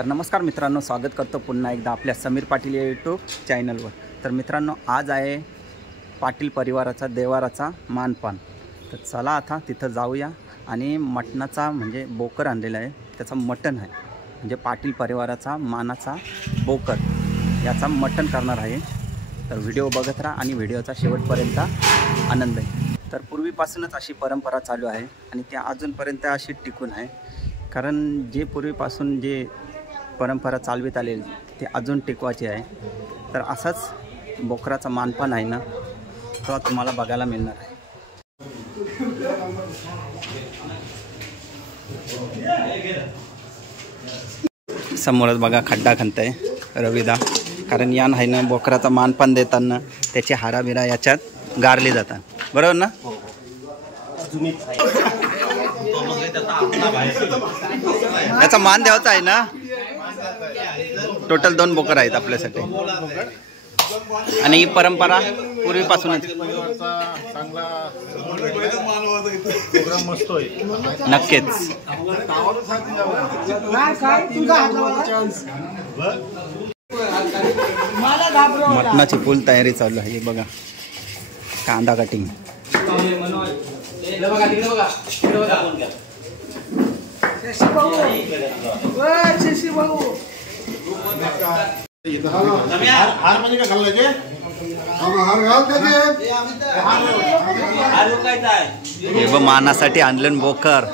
तर नमस्कार मित्रांनो, स्वागत करतो पुन्हा एकदा आपल्या समीर पाटील या यूट्यूब चॅनलवर। तर मित्रांनो, आज आहे पाटील परिवाराचा देवाराचा मानपान। तर चला आता तिथं जाऊया आणि मटणाचा म्हणजे बोकर आणलेला आहे, त्याचा मटण आहे, म्हणजे पाटील परिवाराचा मानाचा बोकर याचा मटण करणार आहे। तर व्हिडिओ बघत राहा आणि व्हिडिओचा शेवटपर्यंत आनंद आहे। तर पूर्वीपासूनच अशी परंपरा चालू आहे आणि ती अजूनपर्यंत अशी टिकून आहे, कारण जे पूर्वीपासून जे परंपरा चालवित आलेली ते अजून टिकवायची आहे। तर असाच बोकराचा मानपान आहे ना, तो तुम्हाला बघायला मिळणार आहे। समोरच बघा खड्डा खणतंय रविदा, कारण यान आहे ना बोकराचा मानपान देताना त्याची हाराबिरा याच्यात गारली जातात, बरोबर ना? याचा मान द्यायचा आहे ना। टोटल 2 बोकर आहेत आपल्यासाठी आणि ही परंपरा पूर्वीपासूनच नक्कीच। मटणाची फुल तयारी चालू आहे, हे बघा कांदा कटिंग। हे मानासाठी आणलं बोकर।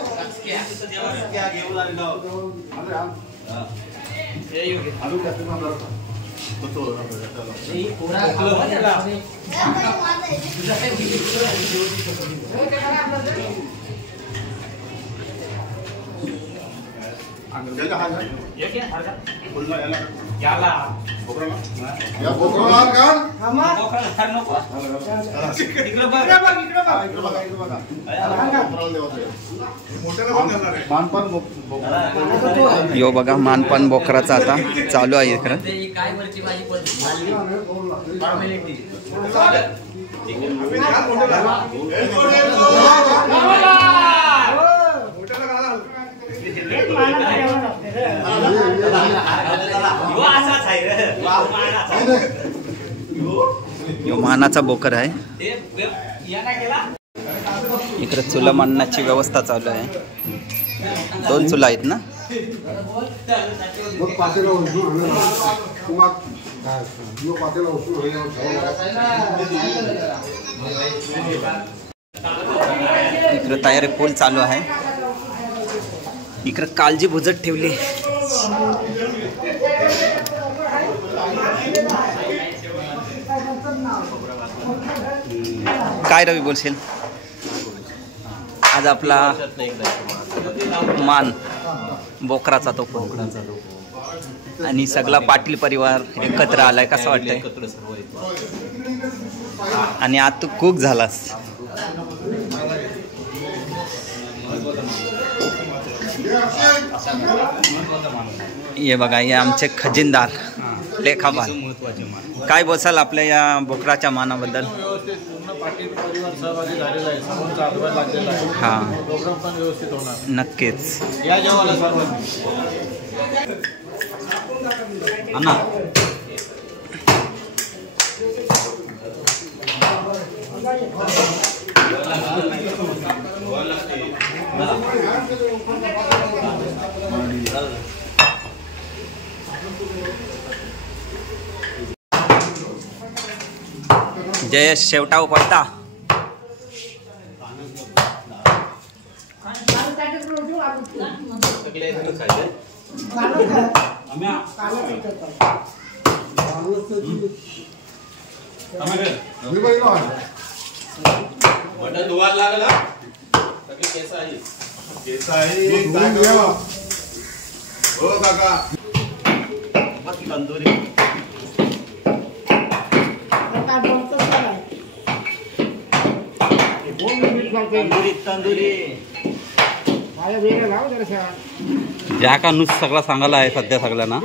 यो बघा मानपान बोकराचा आता चालू आहे खरं। यो मानाचा बोकर आहे। इकडे चुला मांडण्याची व्यवस्था चालू आहे, 2 चुला आहेत ना। इकडे तयारी फुल चालू आहे। इकडे काळजी बुजत ठेवली। काय रवी बोलशील? आज आपला मान बोकराचा तो आणि सगळा पाटील परिवार एकत्र आलाय, कसं वाटतंय? आणि आज तू कुक झालास। ये बघा, हे आमचे खजिनदार लेखापाल, काय बोलसाल आपल्या या बोकराच्या मानाबद्दल? हा, नक्कीच। जयेश शेवटाव कोणता? ज्या का नुस सगळा सांगायला आहे सध्या सगळ्यांना।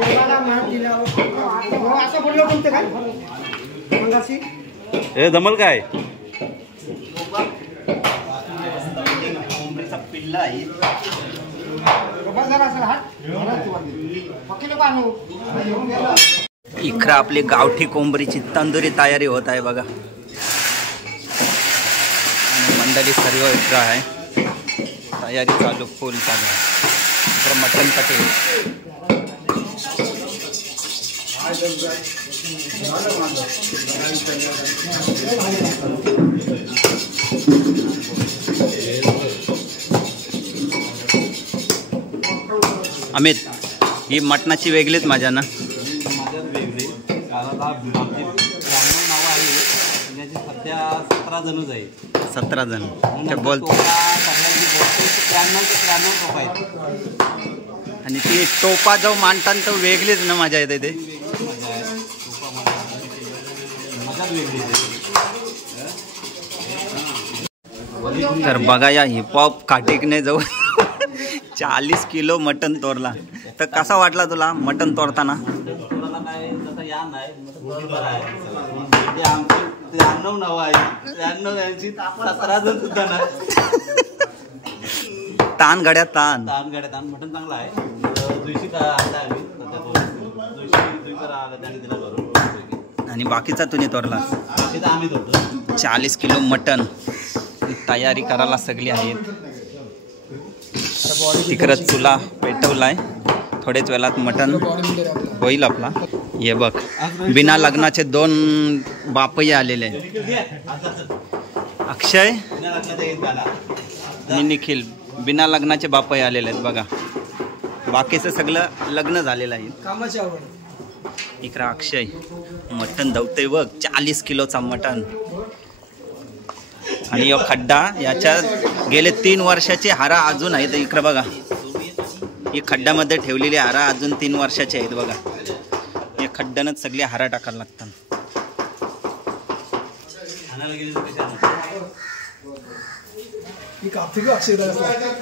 हे जमल काय? पिल्ला आहे इकडं आपली गावठी कोंबडीची तंदुरी तयारी होत आहे बघा. आणि मंडळी सर्व इकडं आहे, तयारी चालू, फुल चालू. इकडं मटण पटेल. अमित, ही मटणाची वेगळीच मजा ना. वेगळी कारण आमची 93 नावं आहे, त्याची सध्या 17 जण जाईल. 17 जण ते बोलतो. सगळ्यांची बोलतो 93 ते 93 टोप आहेत. आणि ती टोपा जो मांडतात तो वेगळीच ना मजा येते. ते मजा आहे, मजाच वेगळी आहे. तर बघा, या हिपहॉप काटिकने जवळ 40 किलो मटण तोडला. तर कसा वाटला तुला मटण तोडताना? काय तसं या नाही, बरोबर आहे. ते आमची 93 नावं आहे, 93 त्यांची 17 जण सुद्धा नाही. ताण गड्या ताण. गाड्यात मटण चांगला आहे. जुईशी आणलाय आम्ही सध्या, जुईकर आला त्याने दिला बरोबर. आणि बाकीचा तुम्ही तोडला. बाकीचा आम्ही तोडतो. 40 किलो मटण तयारी करायला सगळी आहेत. तिकडं चुला पेटवलाय, थोड्याच वेळात मटण होईल आपला. हे बघ, बिना लग्नाचे 2 बापही आलेले आहेत. अक्षय आणि निखिल बिना लग्नाचे बापही आलेले आहेत बघा. बाकीचं सगळं लग्न झालेलं आहे. इकडं अक्षय मटण धवतंय बघ, 40 किलोचा मटण. आणि यो खड्डा, याच्यात गेले 3 वर्षाचे हारा अजून आहेत. इकडं बघा, ही खड्ड्यामध्ये ठेवलेली हारा अजून 3 वर्षाचे आहेत बघा. या खड्ड्यानंच सगळे हारा टाकायला लागतात.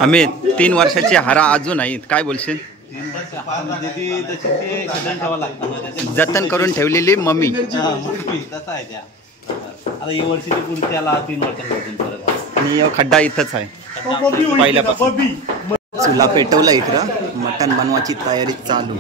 आम्ही 3 वर्षाची हारा अजून आहेत. काय बोलशील? जतन करून ठेवलेली मम्मी. तसा आहे त्या. आता ही वर्षीची पुढच्याला 3 वर्षांपासून परत. आणि खड्डा इथंच आहे पहिल्यापासून. चुला पेटवला, इकडं मटण बनवायची तयारी चालू.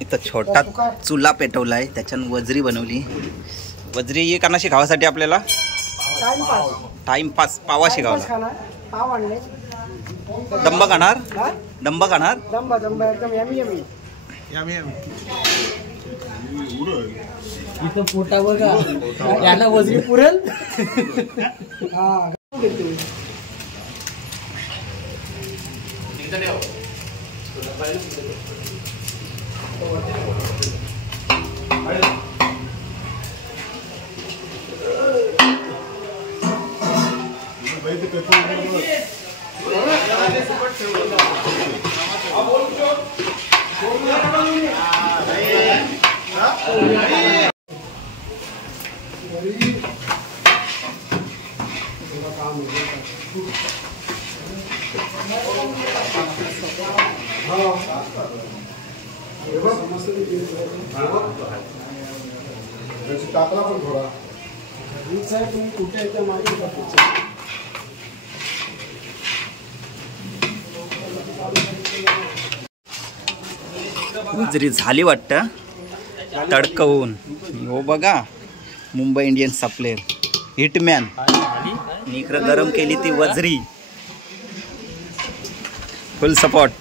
इथं छोटा चुला पेटवलाय, त्याच्यानं वजरी बनवली. वजरी ही कानाशी खावासाठी आपल्याला टाइमपास पावा शिकावला. दंब खाणार, दंब खाणार. इथं पोटा बघा, याला वजरी पुरेल. टाकला पण थोडा तुम्ही कुठे येत्या मागे वजरी झाली वाटतं. तडकवून हो बघा मुंबई इंडियन्सचा प्लेअर हिटमॅन इकडं गरम केली ती वजरी फुल सपोर्ट.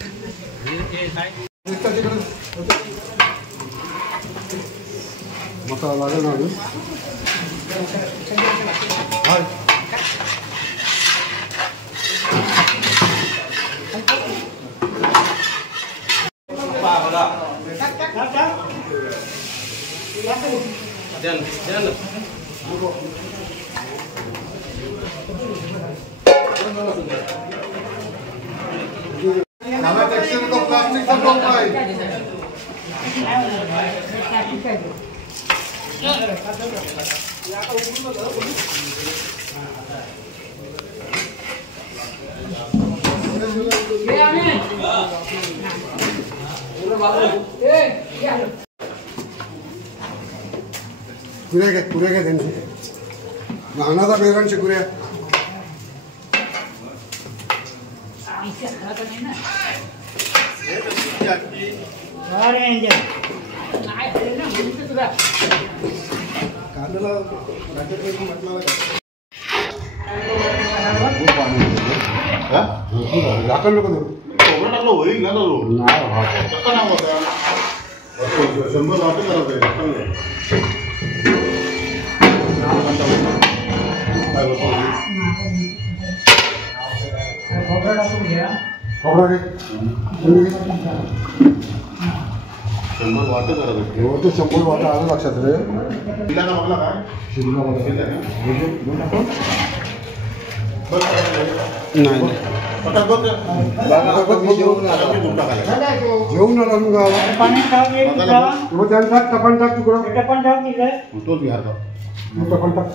मसाला लागेल ना अजून. कुऱ्या घ्या त्यांची नानाचा बेरांची कुऱ्या. झाकण नको देऊ. होईल ना 100 वाटे करायचं. 100 वाटा आलं लक्षात रे. जेवून आला मग त्यांचा टपण टाक तुकडा टपण टाक तोच घ्या टपण टाक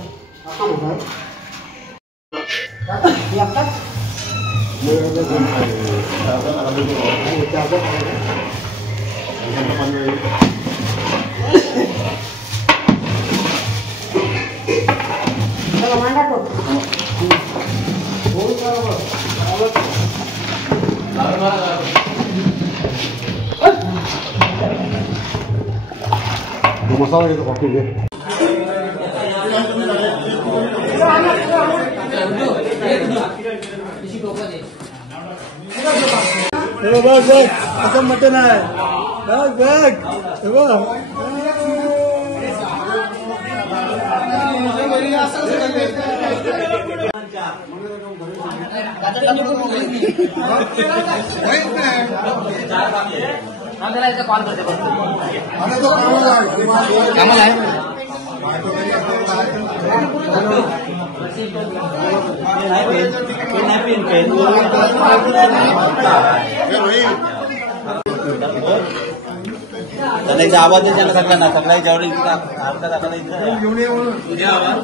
मसाला घेतो फक्त घे. बघ असं मटण आहे. बघ बघ आवाज द्यायला सगळ्यांना सगळ्या जेवढे अर्धा दाखवला तुझ्या आवाज